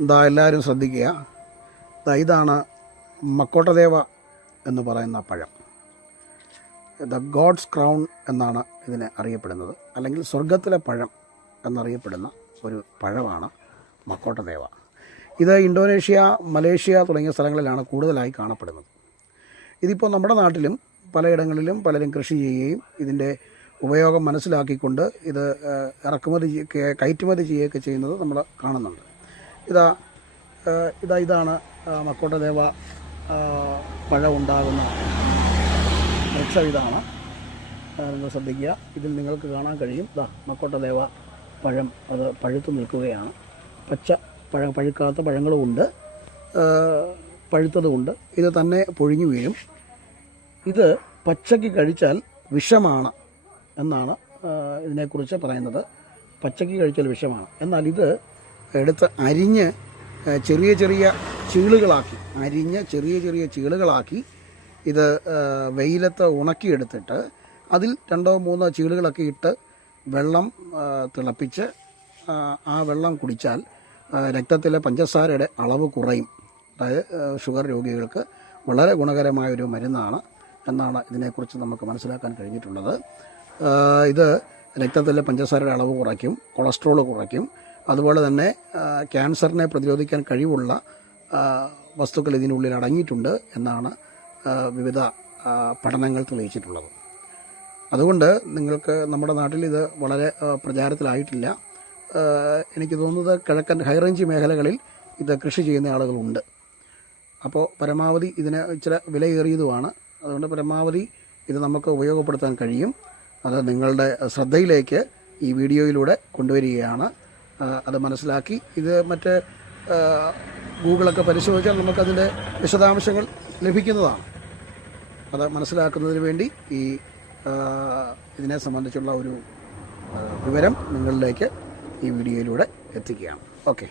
എല്ലാവരും ശ്രദ്ധിക്കുക. ഇതാണ് മക്കോട്ടദേവ എന്ന് പറയുന്ന പഴം. ദ ഗോഡ്സ് ക്രൗൺ എന്നാണ് ഇതിനെ അറിയപ്പെടുന്നത്, അല്ലെങ്കിൽ സ്വർഗത്തിലെ പഴം എന്നറിയപ്പെടുന്ന ഒരു പഴമാണ് മക്കോട്ടദേവ. ഇത് ഇന്തോനേഷ്യ, മലേഷ്യ തുടങ്ങിയ സ്ഥലങ്ങളിലാണ് കൂടുതലായി കാണപ്പെടുന്നത്. ഇതിപ്പോൾ നമ്മുടെ നാട്ടിലും പലയിടങ്ങളിലും പലരും കൃഷി ചെയ്യുകയും ഇതിൻ്റെ ഉപയോഗം മനസ്സിലാക്കിക്കൊണ്ട് ഇത് കയറ്റുമതി ചെയ്യുകയൊക്കെ ചെയ്യുന്നത് നമ്മൾ കാണുന്നുണ്ട്. ഇതാണ് മക്കോട്ടദേവ പഴം ഉണ്ടാകുന്ന വൃക്ഷം. ഇതാണ്, നിങ്ങൾ ശ്രദ്ധിക്കുക. ഇതിൽ നിങ്ങൾക്ക് കാണാൻ കഴിയും, മക്കോട്ടദേവ പഴം അത് പഴുത്തു നിൽക്കുകയാണ്. പഴുക്കാത്ത പഴങ്ങളുമുണ്ട്, പഴുത്തതുമുണ്ട്. ഇത് തന്നെ പൊഴിഞ്ഞു വീഴും. ഇത് പച്ചയ്ക്ക് കഴിച്ചാൽ വിഷമാണ് എന്നാണ് ഇതിനെക്കുറിച്ച് പറയുന്നത്. പച്ചയ്ക്ക് കഴിച്ചാൽ വിഷമാണ്. എന്നാൽ ഇത് എടുത്ത് അരിഞ്ഞ് ചെറിയ ചെറിയ ചീളുകളാക്കി ഇത് വെയിലത്ത് ഉണക്കിയെടുത്തിട്ട് അതിൽ 2-3 ചീളുകളൊക്കെ ഇട്ട് വെള്ളം തിളപ്പിച്ച് ആ വെള്ളം കുടിച്ചാൽ രക്തത്തിലെ പഞ്ചസാരയുടെ അളവ് കുറയും. അതായത് ഷുഗർ രോഗികൾക്ക് വളരെ ഗുണകരമായൊരു മരുന്നാണ് എന്നാണ് ഇതിനെക്കുറിച്ച് നമുക്ക് മനസ്സിലാക്കാൻ കഴിഞ്ഞിട്ടുള്ളത്. ഇത് രക്തത്തിലെ പഞ്ചസാരയുടെ അളവ് കുറയ്ക്കും, കൊളസ്ട്രോൾ കുറയ്ക്കും. അതുപോലെ തന്നെ ക്യാൻസറിനെ പ്രതിരോധിക്കാൻ കഴിവുള്ള വസ്തുക്കൾ ഇതിനുള്ളിൽ അടങ്ങിയിട്ടുണ്ട് എന്നാണ് വിവിധ പഠനങ്ങൾ തെളിയിച്ചിട്ടുള്ളത്. അതുകൊണ്ട് നിങ്ങൾക്ക് നമ്മുടെ നാട്ടിൽ ഇത് വളരെ പ്രചാരത്തിലായിട്ടില്ല. എനിക്ക് തോന്നുന്നത് കിഴക്കൻ ഹൈറേഞ്ച് മേഖലകളിൽ ഇത് കൃഷി ചെയ്യുന്ന ആളുകളുണ്ട്. അപ്പോൾ പരമാവധി ഇതിന് ഇച്ചിരി വിലയേറിയതുമാണ്. അതുകൊണ്ട് പരമാവധി ഇത് നമുക്ക് ഉപയോഗപ്പെടുത്താൻ കഴിയും. അത് നിങ്ങളുടെ ശ്രദ്ധയിലേക്ക് ഈ വീഡിയോയിലൂടെ കൊണ്ടുവരികയാണ്. അത് മനസ്സിലാക്കി ഇത് മറ്റ് ഗൂഗിളൊക്കെ പരിശോധിച്ചാൽ നമുക്കതിൻ്റെ വിശദാംശങ്ങൾ ലഭിക്കുന്നതാണ്. അത് മനസ്സിലാക്കുന്നതിന് വേണ്ടി ഇതിനെ സംബന്ധിച്ചുള്ള ഒരു വിവരം നിങ്ങളിലേക്ക് ഈ വീഡിയോയിലൂടെ എത്തിക്കുകയാണ്. ഓക്കെ.